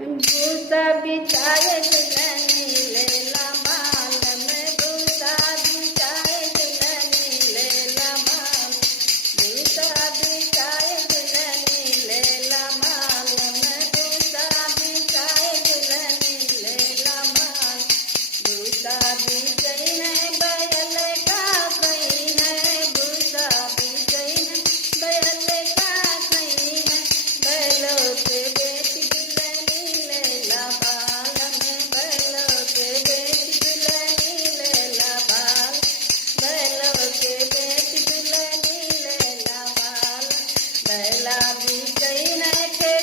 भूसा बिछाए दुल्हनी लेला माल में भूसा बिछाए दुल्हनी लेला माल भूसा बिछाए दुल्हनी लेला माल में भूसा बिछाए दुल्हनी लेला माल भूसा बिछैन बैल का खैन भूसा बिछैन बैल का खैन बैलों के बेटी दुल्हनी लेला बाल में बैलों के बेटी दुल्हनी लेला बाल बैलों के बेटी दुल्हनी लेला बाल बैला बिछैन के